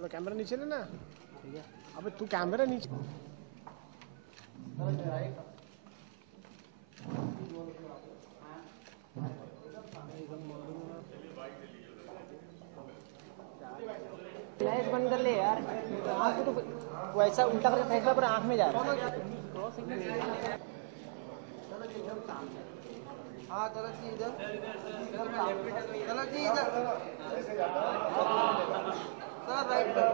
थोड़ा कैमरा नीचे लेना। अबे तू कैमरा नीचे। फ्लैश बंद कर ले यार। आँख तो वैसा उल्टा करके फेंक रहा पर आँख में जा रहा है। हाँ चलो जी इधर, चलो जी इधर, सर राइट पर।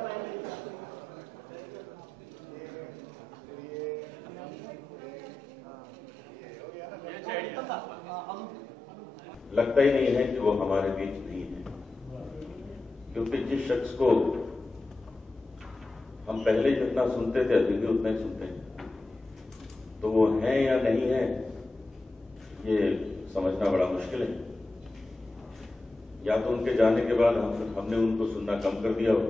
लगता ही नहीं है कि वो हमारे बीच नहीं है, क्योंकि जिस शख्स को हम पहले जितना सुनते थे अभी भी उतना ही सुनते हैं, तो वो हैं या नहीं है ये समझना बड़ा मुश्किल है। या तो उनके जाने के बाद हमने उनको सुनना कम कर दिया हो,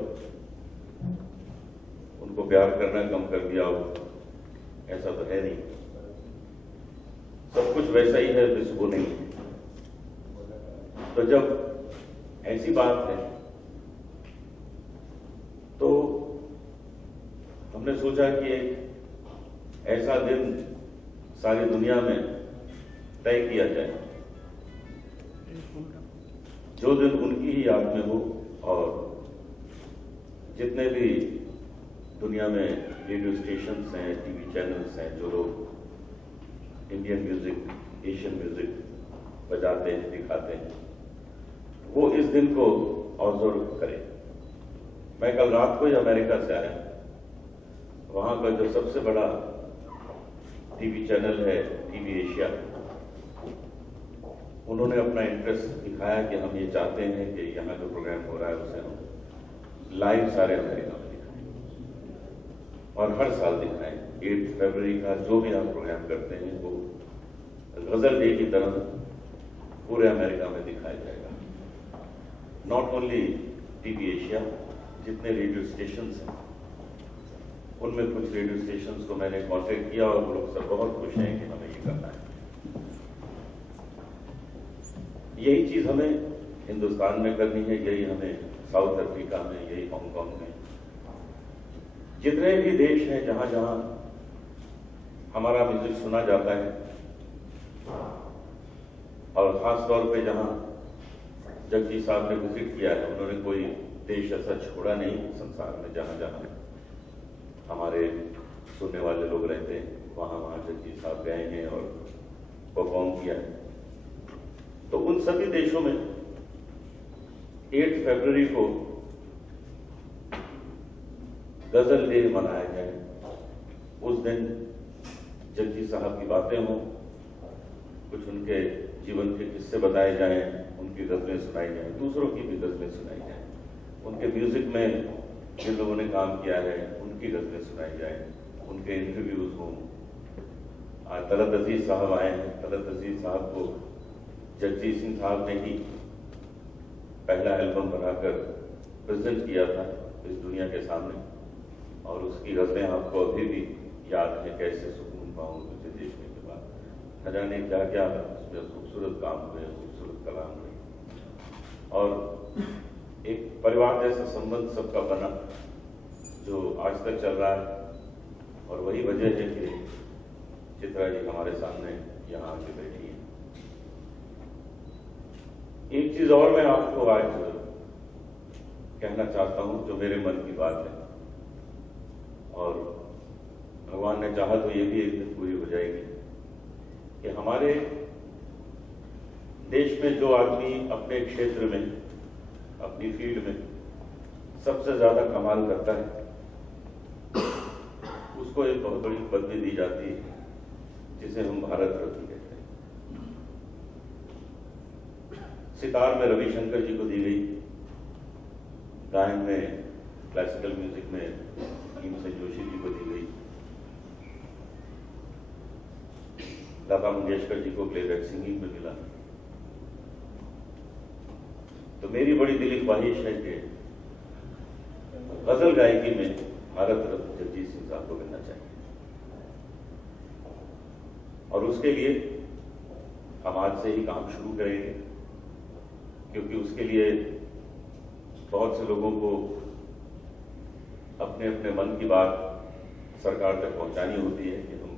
उनको प्यार करना कम कर दिया हो, ऐसा तो है नहीं। सब कुछ वैसा ही है जिस वो नहीं है। तो जब ऐसी बात है तो हमने सोचा कि एक ऐसा दिन सारी दुनिया में तय किया जाए जो दिन उनकी ही याद में हो, और जितने भी दुनिया में रेडियो स्टेशंस हैं, टीवी चैनल्स हैं, जो लोग इंडियन म्यूजिक, एशियन म्यूजिक बजाते हैं, दिखाते हैं, वो इस दिन को ऑब्जर्व करें। मैं कल रात को ही अमेरिका से आया। वहां का जो सबसे बड़ा टीवी चैनल है, टीवी एशिया, उन्होंने अपना इंटरेस्ट दिखाया कि हम ये चाहते हैं कि यहाँ जो प्रोग्राम हो रहा है उसे हम लाइव सारे अमेरिका में दिखाएं, और हर साल दिखाएं। 8 फरवरी का जो भी आप प्रोग्राम करते हैं वो गजल डे की तरह पूरे अमेरिका में दिखाया जाएगा। नॉट ओनली टीवी एशिया, जितने रेडियो स्टेशंस हैं उनमें कुछ रेडियो स्टेशंस को मैंने कांटेक्ट किया और वो लोग सब बहुत खुश हैं कि हमें ये करना है। यही चीज हमें हिंदुस्तान में करनी है, यही हमें साउथ अफ्रीका में, यही हांगकांग में, जितने भी देश हैं जहां जहां हमारा म्यूजिक सुना जाता है, और खास तौर पे जहां जगजी साहब ने विजिट किया है, उन्होंने कोई देश ऐसा छोड़ा नहीं संसार में जहां जहां हमारे सुनने वाले लोग रहते हैं, वहां वहां जगजी साहब गए हैं और परफॉर्म किया है। तो उन सभी देशों में 8 फरवरी को गजल डे मनाया जाए। उस दिन जगजी साहब की बातें हों, कुछ उनके जीवन के किस्से बताए जाएं, उनकी गजलें सुनाई जाएं, दूसरों की भी गजलें सुनाई जाएं, उनके म्यूजिक में जिन लोगों ने काम किया है उनकी गजलें सुनाई जाएं, उनके इंटरव्यूज हों। आज तलत अजीज साहब आए हैं। तलत अजीज साहब को जगजीत सिंह साहब ने ही पहला एल्बम बनाकर प्रेजेंट किया था इस दुनिया के सामने, और उसकी गजलें आपको अभी भी याद है, कैसे सुकून पाऊं तुझे देखने के बाद, न जाने क्या क्या उसमें खूबसूरत काम हुए, खूबसूरत कलाम हुए, और एक परिवार जैसा संबंध सबका बना जो आज तक चल रहा है। और वही वजह है कि चित्रा जी हमारे सामने यहाँ आके बैठी है। एक चीज और मैं आपको आज कहना चाहता हूं जो मेरे मन की बात है, और भगवान ने चाहा तो ये भी एक दिन पूरी हो जाएगी, कि हमारे देश में जो आदमी अपने क्षेत्र में, अपनी फील्ड में सबसे ज्यादा कमाल करता है, उसको एक बहुत बड़ी पदवी दी जाती है जिसे हम भारत रत्न कहते हैं। सितार में रविशंकर जी को दी गई, गायन में, क्लासिकल म्यूजिक में भीमसेन जोशी जी को दी गई, लता मंगेशकर जी को प्लेबैक सिंगिंग में मिला। तो मेरी बड़ी दिली ख्वाहिश है कि गजल गायकी में भारत रत्न जगजीत सिंह साहब को मिलना चाहिए, और उसके लिए हम आज से ही काम शुरू करेंगे, क्योंकि उसके लिए बहुत से लोगों को अपने अपने मन की बात सरकार तक पहुंचानी होती है कि हम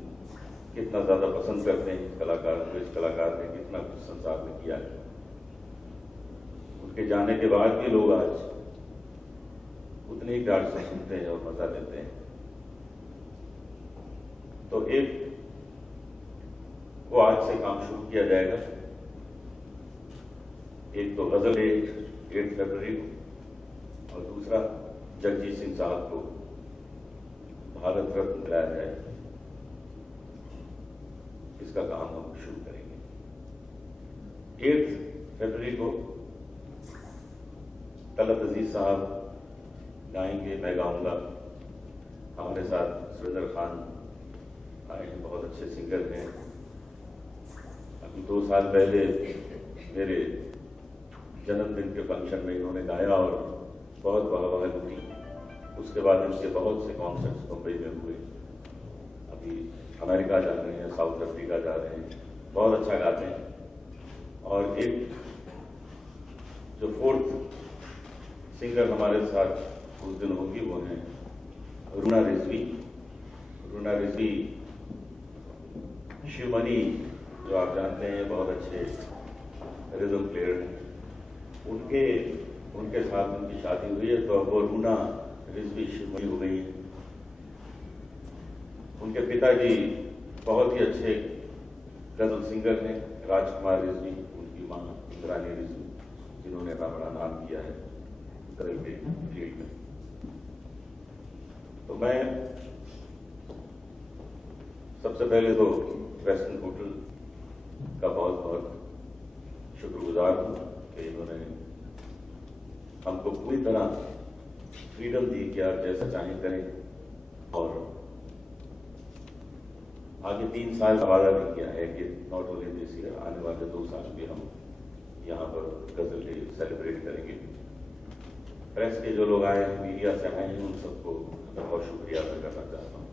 कितना ज़्यादा पसंद करते हैं इस कलाकार को, इस कलाकार ने कितना कुछ संसार में किया है। उनके जाने के बाद भी लोग आज उतने ही प्यार से सुनते हैं और मजा लेते हैं। तो एक को आज से काम शुरू किया जाएगा। एक तो गजल 8 फरवरी को और दूसरा जगजीत सिंह साहब को भारत रत्न दिलाया जाएगा। इसका काम हम शुरू करेंगे। 8 फरवरी को तलत अजीज साहब गाएंगे, मैं गाऊंगा। हमारे साथ सुरेंद्र खान आए हैं, बहुत अच्छे सिंगर हैं। अभी 2 साल पहले मेरे जन्मदिन के फंक्शन में इन्होंने गाया और बहुत वाह लूटी। उसके बाद इनके बहुत से कॉन्सर्ट्स मुंबई में हुए। अभी अमेरिका जा रहे हैं, साउथ अफ्रीका जा रहे हैं, बहुत अच्छा गाते हैं। और एक जो 4th सिंगर हमारे साथ उस दिन होगी वो हैं रूना रिजवी। रूना रिजवी शिवमणि जो आप जानते हैं बहुत अच्छे रिदम प्लेयर हैं। उनके साथ उनकी शादी हुई है, तो वो रूना रिजवी शिवमणि हो गई। उनके पिताजी बहुत ही अच्छे गजल सिंगर हैं, राजकुमार रिजवी। उनकी माँ इंद्रानी रिजवी, जिन्होंने अपना बड़ा नाम किया है गजल के फील्ड में। तो मैं सबसे पहले तो वेस्टर्न होटल का बहुत बहुत शुक्रगुजार हूँ कि इन्होंने हमको पूरी तरह फ्रीडम दी कि आप जैसा चाहें करें। और आगे 3 साल का वादा भी किया है कि नॉट ओनली दिस ईयर, आने वाले 2 साल भी हम यहाँ पर गजल डे सेलिब्रेट करेंगे। प्रेस के जो लोग आए हैं, मीडिया से आए हैं, उन सबको मैं बहुत शुक्रिया अदा करना चाहता हूँ।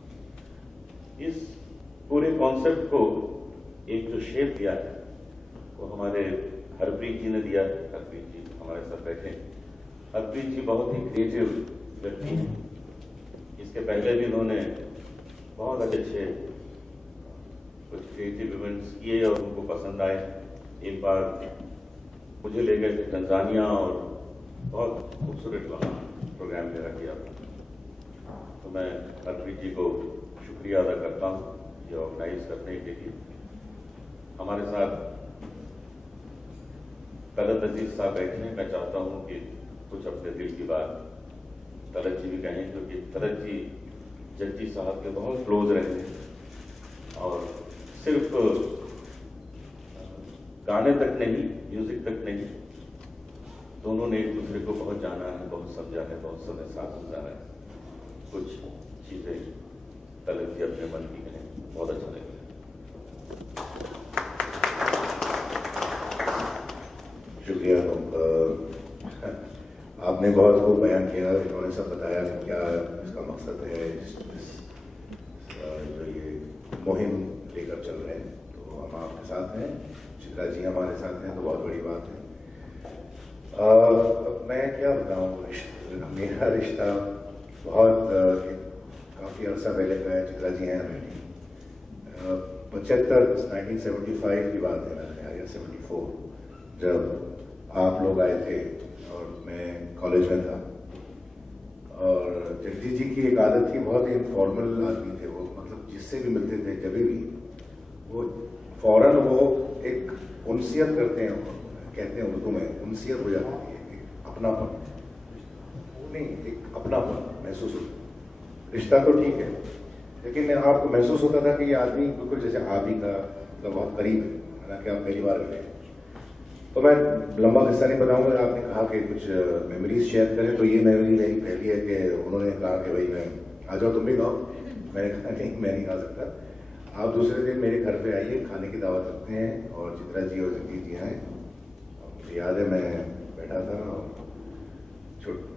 इस पूरे कॉन्सेप्ट को एक जो शेप दिया है वो हमारे हरप्रीत जी ने दिया है। हरप्रीत जी हमारे साथ बैठे हैं। हरप्रीत जी बहुत ही क्रिएटिव व्यक्ति हैं। इसके पहले भी उन्होंने बहुत अच्छे कुछ क्रिएटिव इवेंट्स किए और उनको पसंद आए। एक बार मुझे ले गए थे तंजानिया और बहुत खूबसूरत वहाँ प्रोग्राम मेरा किया। तो मैं हरप्रीत जी को शुक्रिया अदा करता हूँ ये ऑर्गेनाइज करने के लिए। हमारे साथ तलत अजीज साहब बैठे हैं। मैं चाहता हूँ कि कुछ अपने दिल की बात तलत जी भी कहें, क्योंकि तलत जी जगजीत साहब के बहुत क्लोज रहे हैं और सिर्फ गाने तक नहीं, म्यूजिक तक नहीं, दोनों ने एक दूसरे को बहुत जाना है, बहुत समझा है, बहुत समय साथ गुजारा है। कुछ चीजें तलत जी अपने मन की कहें, बहुत अच्छा लगेगा। शुक्रिया। आपने बहुत खूब बयान किया, इन्होंने सब बताया कि क्या इसका मकसद है, जो ये मुहिम लेकर चल रहे हैं। तो हम आपके साथ हैं, चित्रा जी हमारे साथ हैं, तो बहुत बड़ी बात है। मैं क्या बताऊँ, मेरा रिश्ता बहुत काफ़ी अर्सा पहले का है। चित्रा जी हैं हमें 1975 की बात है मेरे ख्याल, या 74, जब आप लोग आए थे और मैं कॉलेज में था। और जगदीश जी की एक आदत थी, बहुत ही इनफॉर्मल आदमी थे वो, मतलब जिससे भी मिलते थे जब भी वो फौरन वो एक उनसियत करते हैं, कहते हैं उर्दू में उनसियत हो जाती है, एक अपनापन, नहीं एक अपनापन महसूस होता। रिश्ता तो ठीक है, लेकिन आपको महसूस होता था कि ये आदमी बिल्कुल जैसे आप ही का मतलब बहुत करीब है, हालांकि आप पहली बार मिले। तो मैं लंबा किस्सा नहीं बताऊंगा। आपने कहा कि कुछ मेमोरीज शेयर करें, तो ये मेमोरी मेरी पहली है कि उन्होंने कहा कि भाई मैं आ जाओ, तुम भी गाओ। मैंने कहा नहीं, मैं नहीं गा सकता, आप दूसरे दिन मेरे घर पे आइए, खाने की दावत रखते हैं। और चित्रा जी और जगदीश जी आए। मुझे याद है मैं बैठा था और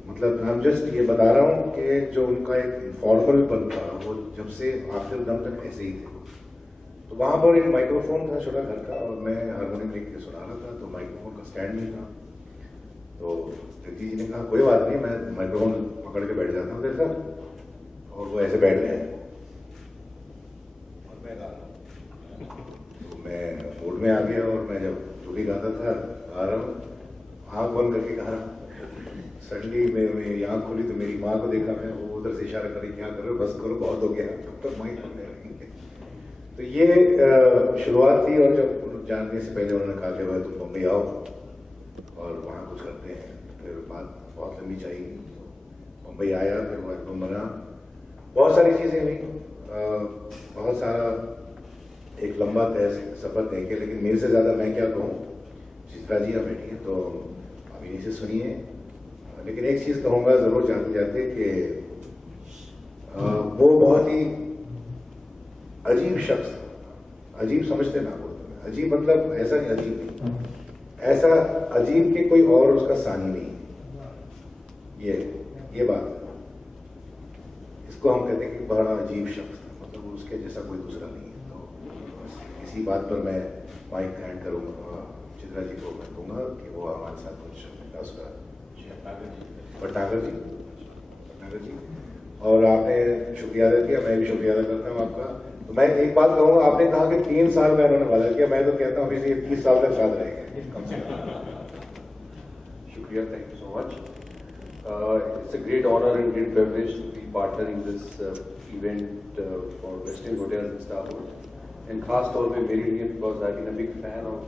मतलब हम जस्ट ये बता रहा हूँ कि जो उनका एक इनफॉर्मल पन था, वो जब से आखिर दम तक ऐसे ही थे। तो वहाँ पर एक माइक्रोफोन था छोटा घर का, और मैं हारमोनियम लेके सुना रहा था, तो माइक्रोफोन का स्टैंड नहीं था। तो जगदीश जी ने कहा कोई बात नहीं, मैं माइक्रोफोन पकड़ के बैठ जाता हूँ तेरे साथ, और वो ऐसे बैठ गए और मैं गा तो मैं मूड में आ गया, और मैं जब जो भी गाता था गा रहा हूँ, आँख बंद करके गा रहा हूँ। सडनली मेरी आँख खोली तो मेरी माँ को देखा, मैं वो उधर से इशारा करी क्या कर रहे हो, बस करो बहुत हो गया, तब तक माइक खोलने लगेंगे। तो ये शुरुआत थी, और जब जानने से पहले उन्होंने कहा कि भाई तुम बम्बई आओ और वहाँ कुछ करते हैं, फिर बात बहुत लंबी चाहिए। मुंबई आया, फिर वो एल्बम बना, बहुत सारी चीज़ें हुई, बहुत सारा एक लंबा सफर तय किया, लेकिन मेरे से ज़्यादा मैं क्या कहूँ, चित्रा जी आप बैठी हैं तो आप इन्हीं से सुनिए। लेकिन एक चीज़ कहूँगा ज़रूर जाते जाते कि वो बहुत ही अजीब शख्स, अजीब समझते ना बोलते, अजीब मतलब ऐसा नहीं, अजीब नहीं, ऐसा अजीब कि कोई और उसका सानी नहीं, ये बात इसको हम कहते हैं कि बड़ा अजीब शख्स, मतलब उसके जैसा कोई दूसरा नहीं है। तो इसी बात पर मैं माइक हैंड करूंगा चित्रा जी को, मैं कहूँगा कि वो हमारे साथ कुछ उसका भट्टागर जी, और आपने शुक्रिया अदा किया, मैं भी शुक्रिया अदा करता हूँ आपका। तो मैं एक बात कहूँगा, आपने कहा कि 3 साल का इन्होंने वादा किया, मैं तो कहता हूँ अभी से 30 साल तक साथ रहेंगे कम से कम। Shukriya, thank you so much. It's a great honor and great privilege to be partnering this event for Westin Hotels in Starwood. And खास तौर पे मेरे लिए, because I've been a big fan of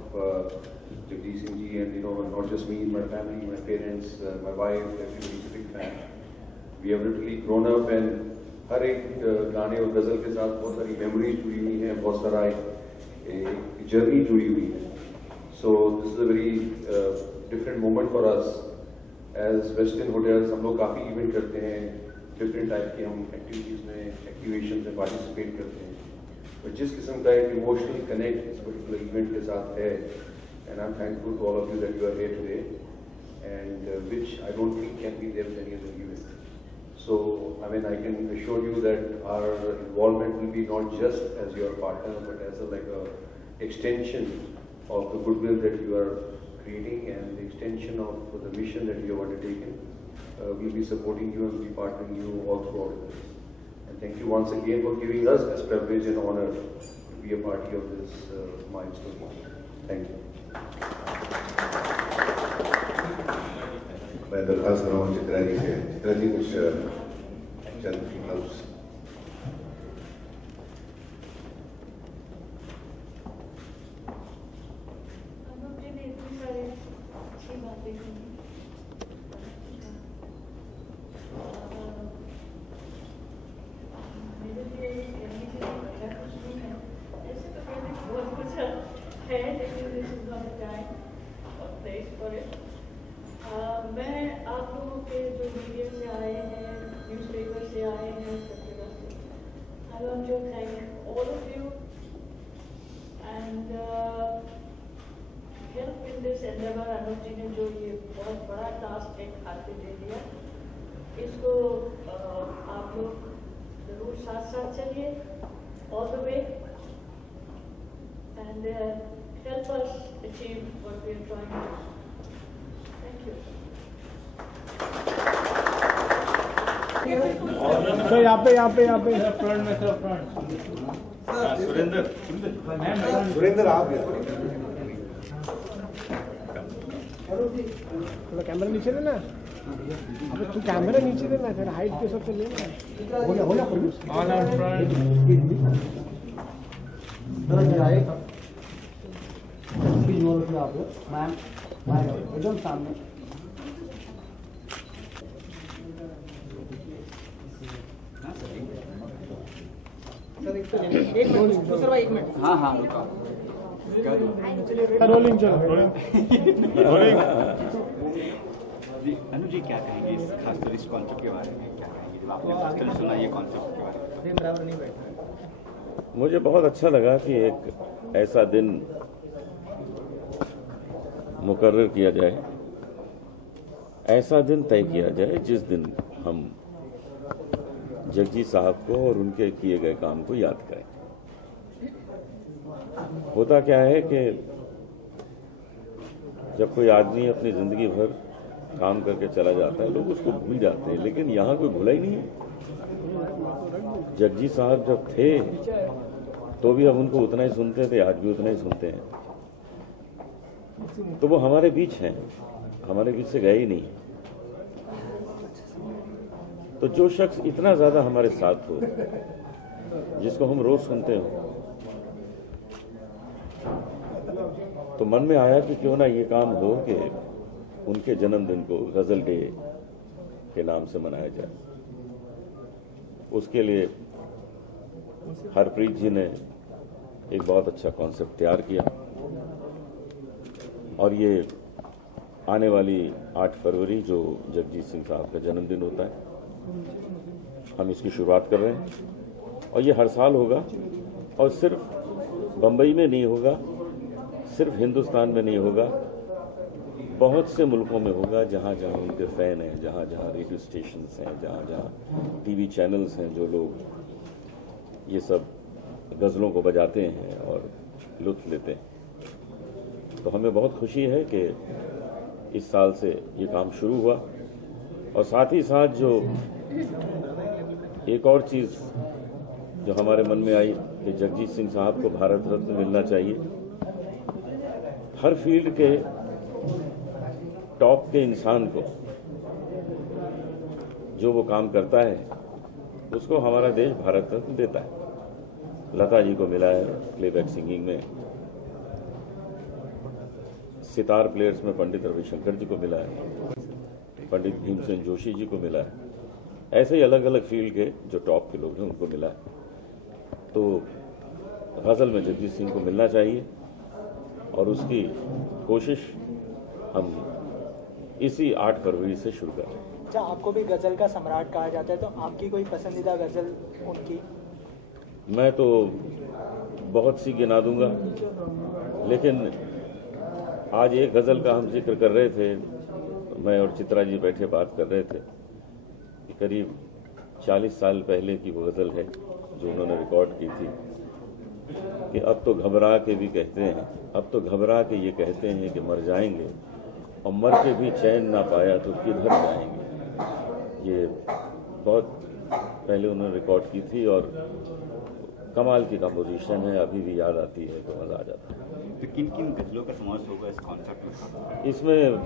Jagdish Singh ji, and not just me, my family, my parents, my wife, everybody's a big fan. We have literally grown up, and हर एक गाने और गजल के साथ बहुत सारी मेमोरीज जुड़ी हुई हैं, बहुत सारा एक जर्नी जुड़ी हुई है. So this is a very different moment for us as Westin Hotels. हम लोग काफ़ी इवेंट करते हैं, डिफरेंट टाइप के हम एक्टिविटीज़ में, एक्टिवेशंस में पार्टिसिपेट करते हैं, but जिस किस्म का एक इमोशनल कनेक्ट इस पर्टिकुलर इवेंट के साथ है, and I'm thankful to all of you that you are here today, and which I don't think can be there with any other event. So, I mean, I can assure you that our involvement will be not just as your partner, but as like a extension of the goodwill that you are creating and the extension of the mission that you have undertaken. We'll be supporting you and be partnering you all throughout this. And thank you once again for giving us this privilege and honor to be a party of this milestone. Thank you. मैं दरखास्त कर रहा हूँ चित्रा जी से, चित्रा जी कुछ चंद लफ्ज़। मैं आप लोगों के जो मीडिया से आए हैं, न्यूज़पेपर से आए हैं, सब जगह से, I want to thank all of you and help in this endeavor. अनुज जी ने जो ये बहुत बड़ा टास्क एक हाथ पे दे दिया, इसको आप लोग जरूर साथ साथ चलिए all the way and help us achieve what we are trying to do. Thank you. तो यहाँ पे सुरेंद्र आप थोड़ा कैमरा नीचे लेना, अबे तू कैमरा नीचे लेना, तेरा हाइट के हिसाब से लेना, मैम एकदम सामने। एक मिनट दूसरा एक मिनट। हाँ हाँ रोलिंग चलो। जी अनु जी क्या कहेंगे इस खासकर इस कॉन्सेप्ट के बारे में, क्या कहेंगे जब आपने फर्स्ट टाइम सुना ये कॉन्सेप्ट के बारे में? बराबर नहीं बैठा। मुझे बहुत अच्छा लगा कि एक ऐसा दिन मुकर्रर किया जाए, ऐसा दिन तय किया जाए जिस दिन हम जगजी साहब को और उनके किए गए काम को याद करें। होता क्या है कि जब कोई आदमी अपनी जिंदगी भर काम करके चला जाता है, लोग उसको भूल जाते हैं, लेकिन यहाँ कोई भूला ही नहीं है। जगजीत साहब जब थे तो भी हम उनको उतना ही सुनते थे, आज भी उतना ही सुनते हैं। तो वो हमारे बीच हैं, हमारे बीच से गए ही नहीं। तो जो शख्स इतना ज्यादा हमारे साथ हो, जिसको हम रोज सुनते हो, तो मन में आया कि क्यों ना ये काम हो कि उनके जन्मदिन को गजल डे के नाम से मनाया जाए। उसके लिए हरप्रीत जी ने एक बहुत अच्छा कॉन्सेप्ट तैयार किया और ये आने वाली 8 फरवरी जो जगजीत सिंह साहब का जन्मदिन होता है, हम इसकी शुरुआत कर रहे हैं और ये हर साल होगा और सिर्फ बंबई में नहीं होगा, सिर्फ हिंदुस्तान में नहीं होगा, बहुत से मुल्कों में होगा जहाँ जहाँ उनके फैन हैं, जहाँ जहाँ रेडियो स्टेशंस हैं, जहाँ जहाँ टीवी चैनल्स हैं, जो लोग ये सब गज़लों को बजाते हैं और लुत्फ लेते हैं। तो हमें बहुत खुशी है कि इस साल से ये काम शुरू हुआ और साथ ही साथ जो एक और चीज़ जो हमारे मन में आई कि जगजीत सिंह साहब को भारत रत्न मिलना चाहिए। हर फील्ड के टॉप के इंसान को जो वो काम करता है उसको हमारा देश भारत रत्न देता है। लता जी को मिला है प्लेबैक सिंगिंग में, सितार प्लेयर्स में पंडित रविशंकर जी को मिला है, पंडित भीमसेन जोशी जी को मिला है, ऐसे ही अलग अलग फील्ड के जो टॉप के लोग हैं उनको मिला है। तो गज़ल में जगजीत सिंह को मिलना चाहिए और उसकी कोशिश हम इसी 8 फरवरी से शुरू कर रहे हैं। अच्छा, आपको भी गज़ल का सम्राट कहा जाता है, तो आपकी कोई पसंदीदा गज़ल उनकी? मैं तो बहुत सी गिना दूंगा, लेकिन आज एक गज़ल का हम जिक्र कर रहे थे, मैं और चित्रा जी बैठे बात कर रहे थे कि करीब 40 साल पहले की वो गज़ल है जो उन्होंने रिकॉर्ड की थी कि अब तो घबरा के भी कहते हैं, अब तो घबरा के ये कहते हैं कि मर जाएंगे और मर के भी चैन ना पाया तो किधर जाएंगे। ये बहुत पहले उन्होंने रिकॉर्ड की थी और कमाल की कंपोजिशन है, अभी भी याद आती है तो मज़ा आ जाता है। तो किन किन गज़लों का समावेश होगा इस कॉन्सेप्ट में? इसमें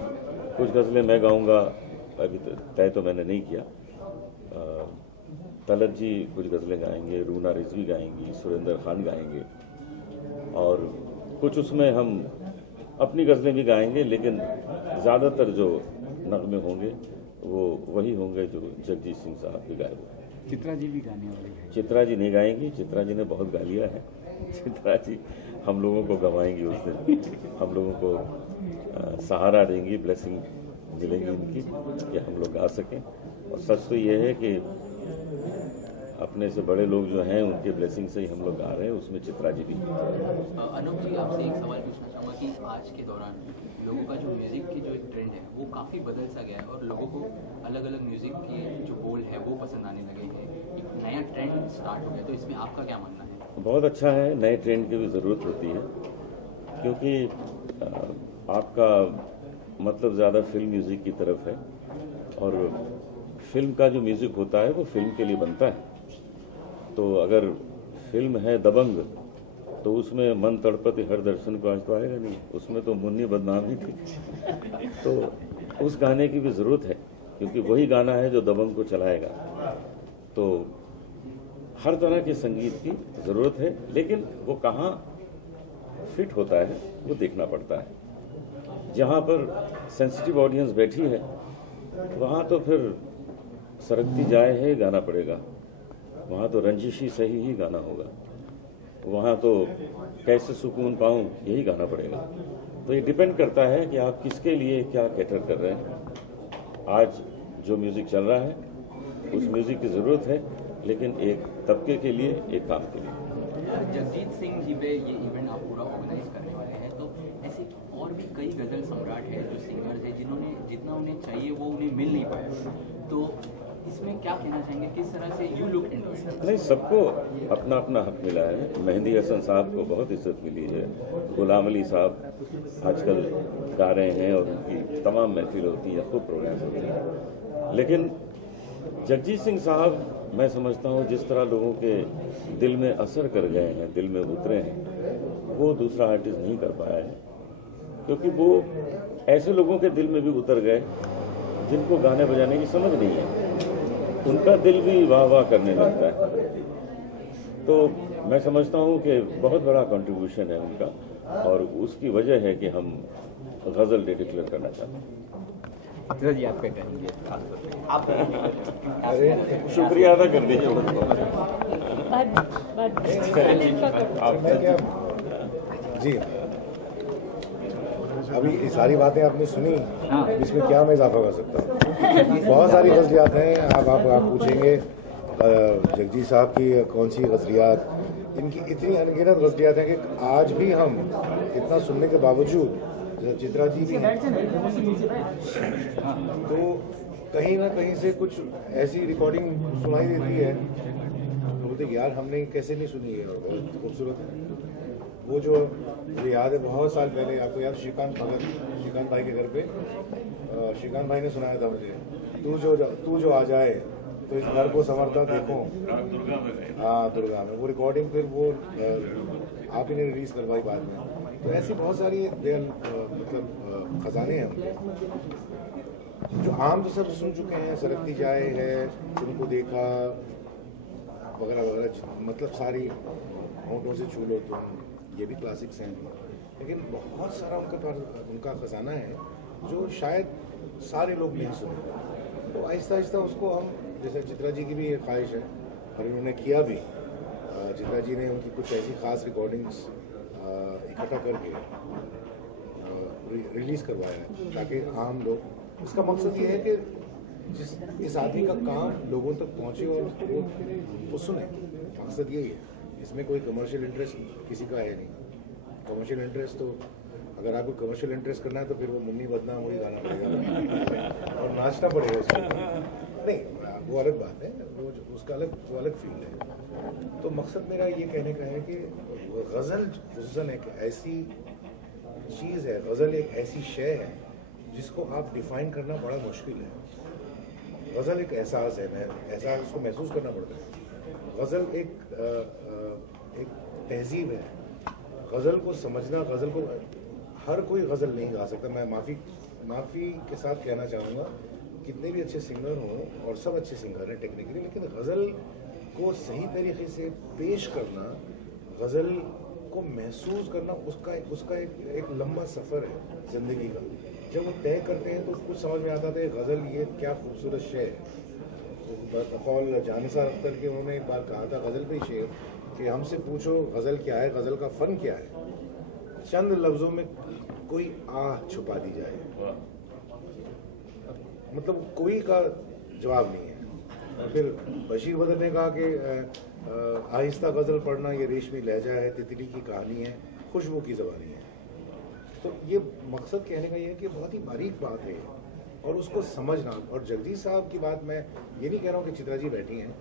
कुछ गज़लें मैं गाऊंगा, अभी तय तो मैंने नहीं किया। तलत जी कुछ गज़लें गाएंगे, रूना रिजवी गाएंगी, सुरेंद्र खान गाएंगे और कुछ उसमें हम अपनी गज़लें भी गाएंगे, लेकिन ज़्यादातर जो नगमे होंगे वो वही होंगे जो जगजीत सिंह साहब के गाए हुए। चित्रा जी भी गाने वाली है? चित्रा जी नहीं गाएंगी, चित्रा जी ने बहुत गा लिया है। चित्रा जी हम लोगों को गवाएंगी उस दिन, हम लोगों को सहारा देंगी, ब्लेसिंग मिलेंगी इनकी कि हम लोग गा सकें। और सच तो ये है कि अपने से बड़े लोग जो हैं उनके ब्लेसिंग से ही हम लोग गा रहे हैं, उसमें चित्रा जी भी। अनूप जी, आपसे एक सवाल पूछना चाहूँगा कि आज के दौरान लोगों का जो म्यूज़िक की जो एक ट्रेंड है वो काफ़ी बदल सा गया है और लोगों को अलग अलग म्यूज़िक के जो बोल है वो पसंद आने लगे हैं, एक नया ट्रेंड स्टार्ट हो गया, तो इसमें आपका क्या मानना है? बहुत अच्छा है, नए ट्रेंड की भी ज़रूरत होती है क्योंकि आपका मतलब ज़्यादा फिल्म म्यूज़िक की तरफ है और फिल्म का जो म्यूज़िक होता है वो फिल्म के लिए बनता है। तो अगर फिल्म है दबंग तो उसमें मन तड़पते हर दर्शन को आज तो आएगा नहीं, उसमें तो मुन्नी बदनाम ही थी। तो उस गाने की भी ज़रूरत है क्योंकि वही गाना है जो दबंग को चलाएगा। तो हर तरह के संगीत की ज़रूरत है, लेकिन वो कहाँ फिट होता है वो देखना पड़ता है। जहाँ पर सेंसिटिव ऑडियंस बैठी है वहाँ तो फिर सरकती जाए है गाना पड़ेगा, वहाँ तो रंजिशी सही ही गाना होगा, वहाँ तो कैसे सुकून पाऊँ यही गाना पड़ेगा। तो ये डिपेंड करता है कि आप किसके लिए क्या कैटर कर रहे हैं। आज जो म्यूज़िक चल रहा है उस म्यूज़िक की ज़रूरत है, लेकिन एक तबके के लिए, एक काम के लिए। जगजीत सिंह जी पे ये इवेंट आप पूरा ऑर्गेनाइज करने वाले हैं, तो ऐसे और भी कई गज़ल सम्राट हैं जो सिंगर्स हैं जिन्होंने जितना उन्हें चाहिए वो उन्हें मिल नहीं पाया, तो इसमें क्या कहना चाहेंगे, किस तरह से यू लुक इनटू इट? नहीं, सबको अपना अपना हक मिला है। मेहंदी हसन साहब को बहुत इज्जत मिली है, गुलाम अली साहब आजकल गा रहे हैं और उनकी तमाम महफिल होती हैं, खूब प्रोग्राम होते हैं। लेकिन जगजीत सिंह साहब, मैं समझता हूँ जिस तरह लोगों के दिल में असर कर गए हैं, दिल में उतरे हैं, वो दूसरा आर्टिस्ट नहीं कर पाया है, क्योंकि वो ऐसे लोगों के दिल में भी उतर गए जिनको गाने बजाने की समझ नहीं है, उनका दिल भी वाह वाह करने लगता है। तो मैं समझता हूँ कि बहुत बड़ा कंट्रीब्यूशन है उनका, और उसकी वजह है कि हम गज़ल डे डिक्लेयर करना चाहते हैं। अफजल जी, आप क्या कहेंगे? आप शुक्रिया अदा कर दीजिए जी। अभी ये सारी बातें आपने सुनी, इसमें क्या मैं इजाफा कर सकता हूँ? बहुत सारी गज़लियात हैं। आप पूछेंगे जगजीत साहब की कौन सी गज़लियात, इनकी इतनी अनगिनत गज़लियात हैं कि आज भी हम इतना सुनने के बावजूद, चित्रा जी भी हैं, तो कहीं ना कहीं से कुछ ऐसी रिकॉर्डिंग सुनाई देती है तो बोलते यार हमने कैसे नहीं सुनी है, और बहुत खूबसूरत है। वो जो मुझे याद है बहुत साल पहले, आपको याद, श्रीकांत भाई के घर पे श्रीकांत भाई ने सुनाया था मुझे, तू जो आ जाए तो इस घर को संवरता देखो। हाँ, दुर्गा में वो रिकॉर्डिंग फिर वो आप ही ने रिलीज करवाई बाद में। तो ऐसी बहुत सारी मतलब खजाने हैं उनके, जो आम तो सब सुन चुके हैं, सरकती जाए है, तुमको देखा वगैरह वगैरह, मतलब सारी होंठों से छू लो तुम, ये भी क्लासिक्स हैं। लेकिन बहुत सारा उनका खजाना है जो शायद सारे लोग नहीं सुने। तो आहिस्ता आहिस्ता उसको हम, जैसे चित्रा जी की भी ये ख्वाहिश है और इन्होंने किया भी, चित्रा जी ने उनकी कुछ ऐसी खास रिकॉर्डिंग्स इकट्ठा करके रिलीज करवाया है ताकि आम लोग, इसका मकसद ये है कि इस आदमी का काम लोगों तक पहुंचे और वो सुने। मकसद यही है, इसमें कोई कमर्शियल इंटरेस्ट किसी का है नहीं। कमर्शियल इंटरेस्ट तो, अगर आपको कमर्शियल इंटरेस्ट करना है तो फिर वो मुन्नी बदनाम वही गाना पड़ेगा और नाचना पड़ेगा उसको। नहीं, वो अलग बात है, वो अलग फील्ड है। तो मकसद मेरा ये कहने का है कि गज़ल एक ऐसी चीज़ है, गज़ल एक ऐसी शय है जिसको आप डिफाइन करना बड़ा मुश्किल है। गज़ल एक एहसास है, एहसास उसको महसूस करना पड़ता है। गज़ल एक तहजीब है। गज़ल को समझना, गज़ल को हर कोई गज़ल नहीं गा सकता। मैं माफ़ी के साथ कहना चाहूँगा, कितने भी अच्छे सिंगर हों, और सब अच्छे सिंगर हैं टेक्निकली, लेकिन गज़ल को सही तरीके से पेश करना, गज़ल को महसूस करना, उसका एक लंबा सफ़र है ज़िंदगी का। जब वो तय करते हैं तो कुछ समझ में आता है गज़ल ये क्या खूबसूरत शेर है। बकौल जानिसा अख्तर के उन्होंने एक बार कहा था गज़ल पे शेर कि हमसे पूछो गज़ल क्या है, गज़ल का फ़न क्या है, चंद लफ्ज़ों में कोई आह छुपा दी जाए, मतलब कोई का जवाब नहीं है। और फिर बशीर बदर ने कहा कि आहिस्ता गज़ल पढ़ना ये रेशमी लहजा है, तितली की कहानी है, खुशबू की ज़बानी है। तो ये मकसद कहने का ये है कि बहुत ही बारीक बात है और उसको समझना। और जगजीत साहब की बात मैं ये नहीं कह रहा हूँ कि चित्रा जी बैठी हैं,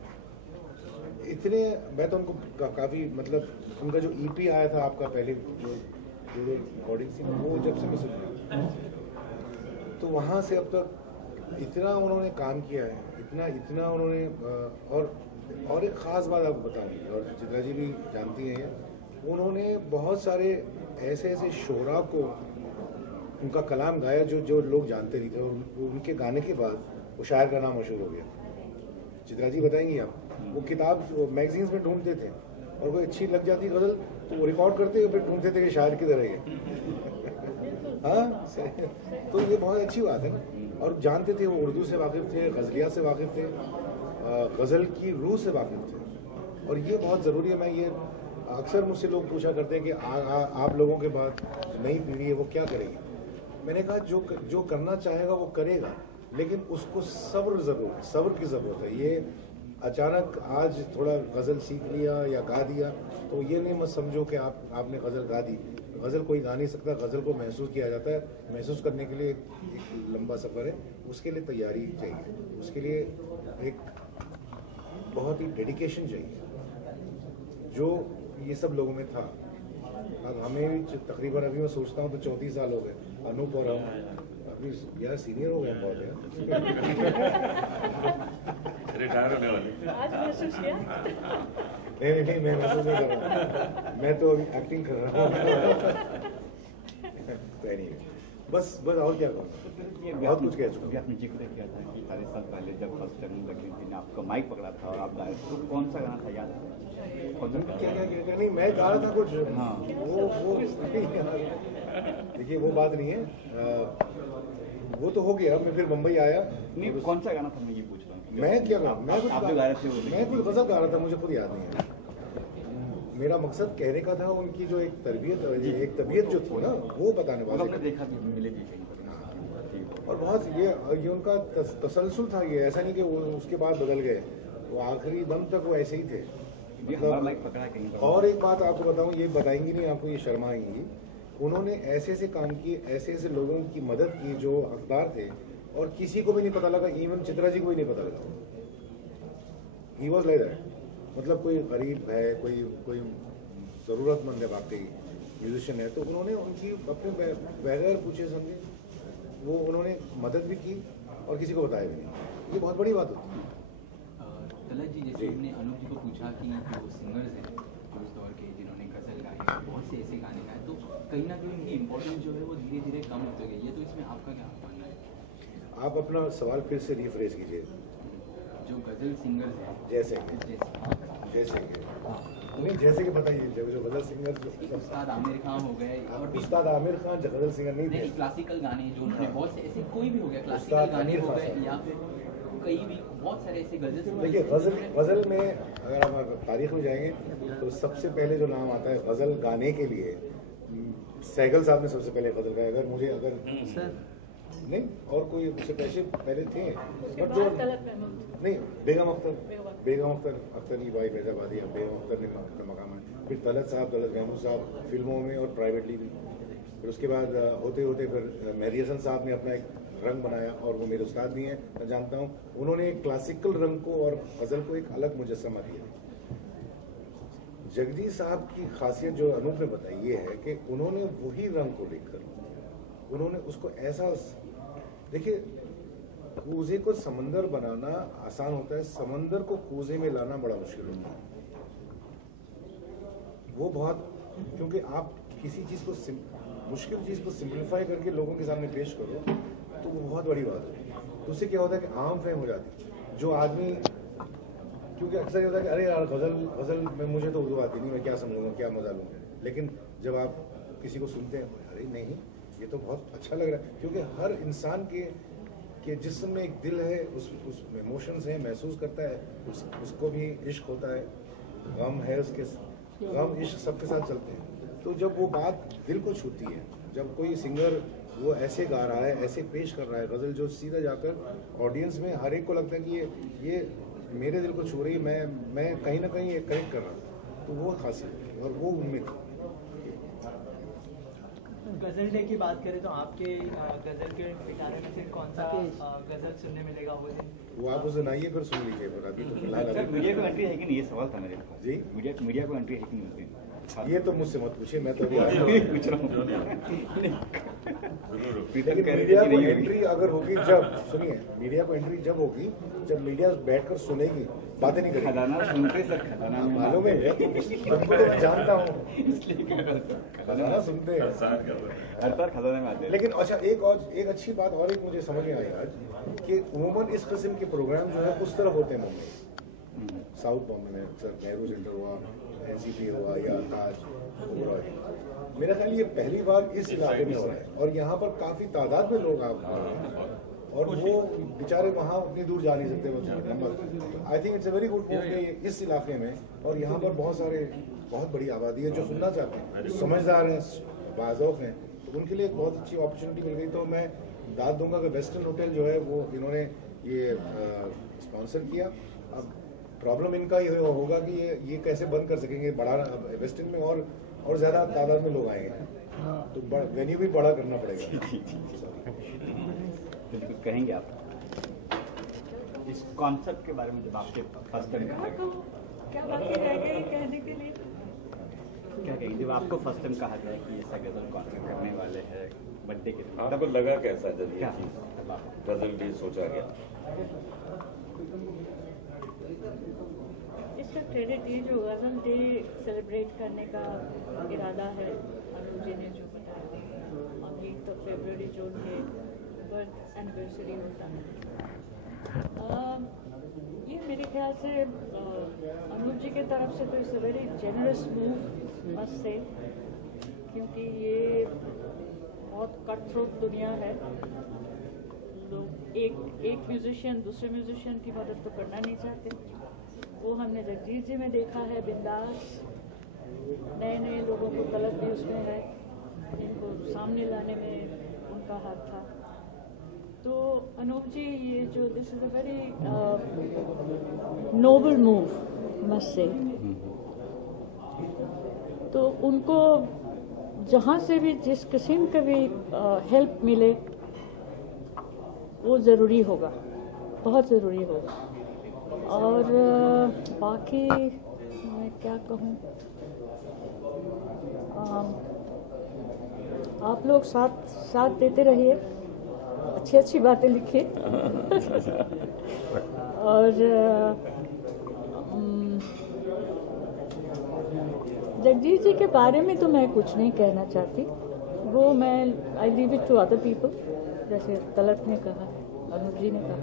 इतने, मैं तो उनको काफ़ी, मतलब उनका जो EP आया था आपका पहले जो रिकॉर्डिंग थी, वो जब से मैं सुन रहा हूँ तो वहाँ से अब तक इतना उन्होंने काम किया है, इतना उन्होंने। और एक ख़ास बात आपको बताऊंगी, और चित्रा जी भी जानती हैं, उन्होंने बहुत सारे ऐसे शोरा को उनका कलाम गाया जो लोग जानते नहीं थे, और उनके गाने के बाद वो शायर का नाम मशहूर हो गया। चित्रा जी बताएंगी आप, वो किताब मैगजीन्स में ढूंढते थे और कोई अच्छी लग जाती गज़ल तो वो रिकॉर्ड करते फिर ढूंढते थे कि शायर किधर है हाँ, तो ये बहुत अच्छी बात है ना। और जानते थे, वो उर्दू से वाकिफ़ थे, गज़लिया से वाकिफ़ थे, गज़ल की रूह से वाकिफ़ थे। और ये बहुत ज़रूरी है। मैं ये अक्सर मुझसे लोग पूछा करते हैं कि आप लोगों के बाद नई पीढ़ी है वो क्या करेगी। मैंने कहा जो करना चाहेगा वो करेगा, लेकिन उसको सब्र की ज़रूरत है। ये अचानक आज थोड़ा गज़ल सीख लिया या गा दिया तो ये नहीं मत समझो कि आपने गज़ल गा दी। गज़ल कोई गा नहीं सकता, गज़ल को महसूस किया जाता है। महसूस करने के लिए एक लंबा सफ़र है, उसके लिए तैयारी चाहिए, उसके लिए एक बहुत ही डेडिकेशन चाहिए जो ये सब लोगों में था। अब हमें तकरीबन अभी मैं सोचता हूँ तो 34 साल हो गए, अनूप और हम अभी यार सीनियर हो गए बहुत यार। रिटायर होने वाले। आज महसूस किया? नहीं मैं महसूस नहीं कर रहा हूँ, मैं तो अभी एक्टिंग कर रहा हूँ। बस और क्या कहूँ, बहुत कुछ कह चुका। आपने जिक्र किया था कि 4 साल पहले जब फर्स्ट टाइम लगी थी आपका माइक पकड़ा था और आप गाए, तो कौन सा गाना था याद है? क्या नहीं मैं गा रहा था कुछ। हाँ वो देखिए वो बात नहीं है, वो तो हो गया। मैं फिर मुंबई आया। नहीं कौन सा गाना था मैं ये पूछ रहा हूँ। मैं क्या गा, मैं आप जो गा रहे थे मैं कुछ गज़ल गा रहा था, मुझे खुद याद नहीं है। मेरा मकसद कहने का था उनकी जो एक तबीयत जो थी ना वो बताने वाला आपने देखा भी मिले भी और बहुत ये उनका तसलसल था। ये ऐसा नहीं कि वो उसके बाद बदल गए, वो आखिरी दम तक वो ऐसे ही थे। मतलब और एक बात आपको बताऊं, ये बताएंगी नहीं आपको, ये शर्माएंगी। उन्होंने ऐसे काम किए, ऐसे लोगों की मदद की जो हकदार थे और किसी को भी नहीं पता लगा, इवन चित्रा जी को भी नहीं पता लगा। He was like that. मतलब कोई गरीब है, कोई ज़रूरतमंद है, वाकई म्यूजिशियन है, तो उन्होंने उनकी अपने बगैर पूछे समझे वो उन्होंने मदद भी की और किसी को बताया भी नहीं। ये बहुत बड़ी बात होती है। तलत जी, जैसे हमने अनूप जी को पूछा कि जो सिंगर्स हैं जो उस दौर के जिन्होंने गज़ल गाए, बहुत से ऐसे गाने गाए, तो कहीं ना कहीं उनकी इम्पोर्टेंस जो है वो धीरे धीरे कम होती गई है, तो इसमें आपका क्या मानना है? आप अपना सवाल फिर से रिफ्रेश कीजिए। जो गज़ल सिंगर्स हैं जैसे कि बताइए, जो गज़ल सिंगर उस्ताद आमिर खान हो गए, और उस्ताद आमिर खान गज़ल सिंगर नहीं थे। क्लासिकल गाने जो उन्होंने बहुत से ऐसे कोई भी हो गया, क्लासिकल गाने हो गए या फिर कई भी बहुत सारे ऐसे गज़ल। देखिए गज़ल में अगर हम तारीख में जाएंगे तो सबसे पहले जो नाम आता है गज़ल गाने के लिए, सहगल साहब ने सबसे पहले गज़ल गाया। अगर मुझे नहीं और कोई उससे पहले थे, बट जो नहीं बेगम अख्तर की वाइफ फैजाबादी, बेगम अख्तर ने मकाम है। फिर तलत महमूद साहब फिल्मों में और प्राइवेटली भी। फिर उसके बाद होते फिर मेहदी हसन साहब ने अपना एक रंग बनाया और वो मेरे उस्ताद भी हैं, मैं जानता हूँ। उन्होंने क्लासिकल रंग को और गज़ल को एक अलग मुजस्समा दिया। जगदीश साहब की खासियत जो अनूप ने बताई ये है कि उन्होंने वही रंग को लेकर उन्होंने उसको ऐसा, देखिए कूजे को समंदर बनाना आसान होता है, समंदर को कूजे में लाना बड़ा मुश्किल होता है। वो बहुत, क्योंकि आप किसी चीज को मुश्किल चीज को सिंप्लीफाई करके लोगों के सामने पेश करो तो वो बहुत बड़ी बात है। तो उससे क्या होता है कि आम फहम हो जाती है। जो आदमी, क्योंकि अक्सर ये होता है कि अरे यार गज़ल में मुझे तो उर्दू आती नहीं, मैं क्या समझूंगा, क्या मजा लूँगा। लेकिन जब आप किसी को सुनते हैं, अरे नहीं ये तो बहुत अच्छा लग रहा है, क्योंकि हर इंसान के जिस्म में एक दिल है, उसमें इमोशंस हैं, महसूस करता है, उसको भी इश्क होता है, गम है, उसके गम इश्क सबके साथ चलते हैं। तो जब वो बात दिल को छूती है, जब कोई सिंगर वो ऐसे गा रहा है, ऐसे पेश कर रहा है गज़ल, जो सीधा जाकर ऑडियंस में हर एक को लगता है कि ये मेरे दिल को छू रही है, मैं कहीं ना कहीं कनेक्ट कर रहा हूँ, तो वो खासियत है और वो उनमें थी। गज़ल डे की बात करें तो आपके गज़ल के ठिकाने में से कौन सा गज़ल सुनने मिलेगा वो दिन? वो आप उस दिन आइए फिर सुन लीजिए। पर अभी तो फिलहाल मीडिया को एंट्री है कि नहीं, ये सवाल था मेरे पास। जी मीडिया को एंट्री है कि नहीं? ये तो मुझसे मत पूछिए, मैं तो पूछ रहा हूँ। मीडिया को एंट्री अगर होगी जब, सुनिए, मीडिया को एंट्री जब होगी जब मीडिया बैठकर सुनेगी, बातें नहीं करेगी। खजाना सुनते सर, खजाना मालूम है, हमको तो मैं जानता हूँ, खजाना सुनते हैं, हर बार खजाने में आते हैं। लेकिन अच्छा एक अच्छी बात और एक मुझे समझ में आई आज कि उमूमन इस किस्म के प्रोग्राम जो है उस तरफ होते हैं मुंबई, साउथ बॉम्बे में, सर नेहरू सेंटर हुआ, NCP हुआ या ताज हुआ। मेरा ख्याल ये पहली बार इस इलाके में हो रहा है और यहाँ पर काफी तादाद में लोग आप और वो बेचारे वहाँ उतनी दूर जा नहीं सकते number. I think it's a very good move इस इलाके में, और यहाँ पर बहुत बड़ी आबादी है जो सुनना चाहते हैं, समझदार हैं, बाज़ौक़ हैं, तो उनके लिए एक बहुत अच्छी अपॉर्चुनिटी मिल गई। तो मैं दाद दूंगा कि वेस्टर्न होटल जो है वो इन्होंने ये स्पॉन्सर किया। अब प्रॉब्लम इनका ये होगा कि ये कैसे बंद कर सकेंगे, बड़ा वेस्ट इंड में और ज्यादा तादाद में लोग आएंगे तो वेन्यू भी बड़ा करना पड़ेगा। बिल्कुल कहेंगे आप इस कॉन्सेप्ट के बारे में जब आपके फर्स्ट टाइम कहा, क्या बाकी रह गई कहने के लिए? क्या कहेंगे जब आपको फर्स्ट टाइम कहा गया कि ऐसा गजल कॉन्सर्ट करने वाले हैं बर्थडे के दिन, आपको लगा कैसा जब ये क्या चीज गजल डे सोचा गया? इसका क्रेडिट ये जो गजल डे सेलिब्रेट करने का इरादा है अनुज जी ने जो बताया, और 8 फरवरी जो उनके बर्थ एनिवर्सरी होता है, ये मेरे ख्याल से अनुज जी की तरफ से तो it's a very generous move must say, क्योंकि ये बहुत कट थ्रोट दुनिया है। लोग एक म्यूजिशियन दूसरे म्यूजिशियन की मदद तो करना नहीं चाहते। वो हमने जगजीत जी में देखा है, बिंदास नए लोगों को तलब भी उसमें है, जिनको सामने लाने में उनका हाथ था। तो अनूप जी ये जो this is a very noble move must say, तो उनको जहाँ से भी जिस किस्म का भी हेल्प मिले वो ज़रूरी होगा, बहुत ज़रूरी होगा। और बाकी मैं क्या कहूँ, आप लोग साथ देते रहिए, अच्छी बातें लिखिए और जगजीत जी के बारे में तो मैं कुछ नहीं कहना चाहती, वो मैं I leave it to other people, जैसे तलत ने कहा, अनुज जी ने कहा।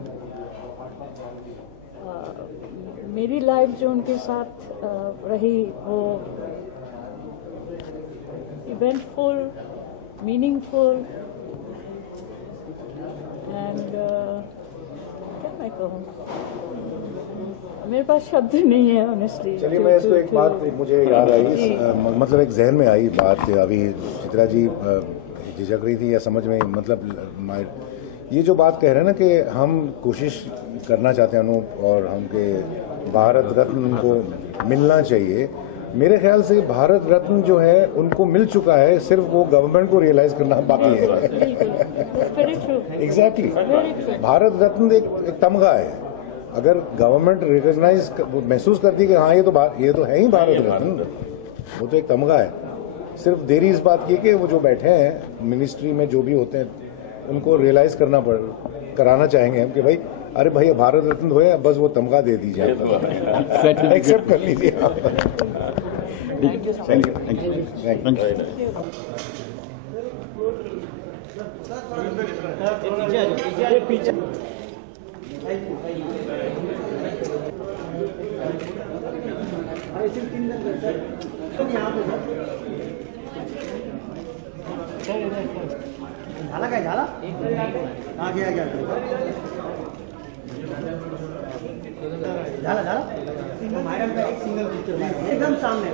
मेरी लाइफ जो उनके साथ रही वो इवेंटफुल, मीनिंगफुल एंड क्या मैं कहूँ, मेरे पास शब्द नहीं है ऑनेस्टली। चलिए मैं इसको एक बात मुझे याद आई, मतलब एक जहन में आई बात, अभी चित्रा जी झिझक रही थी या समझ में, मतलब ये जो बात कह रहे हैं ना कि हम कोशिश करना चाहते हैं अनूप, और हमके भारत रत्न उनको मिलना चाहिए। मेरे ख्याल से भारत रत्न जो है उनको मिल चुका है, सिर्फ वो गवर्नमेंट को रियलाइज करना बाकी है। एग्जैक्टली, भारत रत्न एक तमगा है, अगर गवर्नमेंट रिकॉग्नाइज महसूस करती कि हाँ ये तो है ही भारत रत्न, वो तो एक तमगा है। सिर्फ देरी इस बात की कि वो जो बैठे हैं मिनिस्ट्री में जो भी होते हैं उनको रियलाइज कराना चाहेंगे हम कि भाई अरे भाई भारत रत्न हो, बस वो तमगा दे दीजिए, एक्सेप्ट कर लीजिए। झाला काय झाला हा घ्या झाला मैडम का एक सिंगल पिक्चर एकदम सामने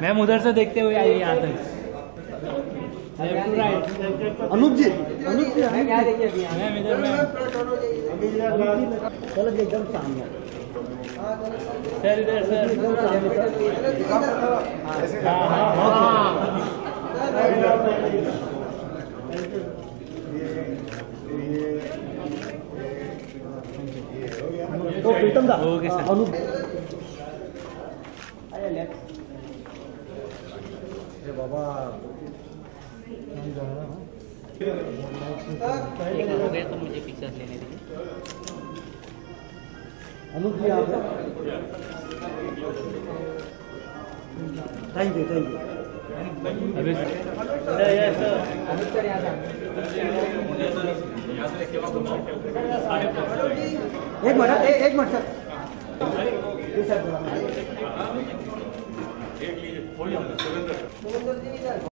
मैम उधर से देखते हुए आइए यहाँ तक। अनूप जी मैम इधर चलो एकदम सामने सर, इधर सर। तो प्रीतम दा अनूप बाबा हो गया तो मुझे पिक्चर लेने दीजिए। अनूप जी आप थैंक यू एक मिनट सर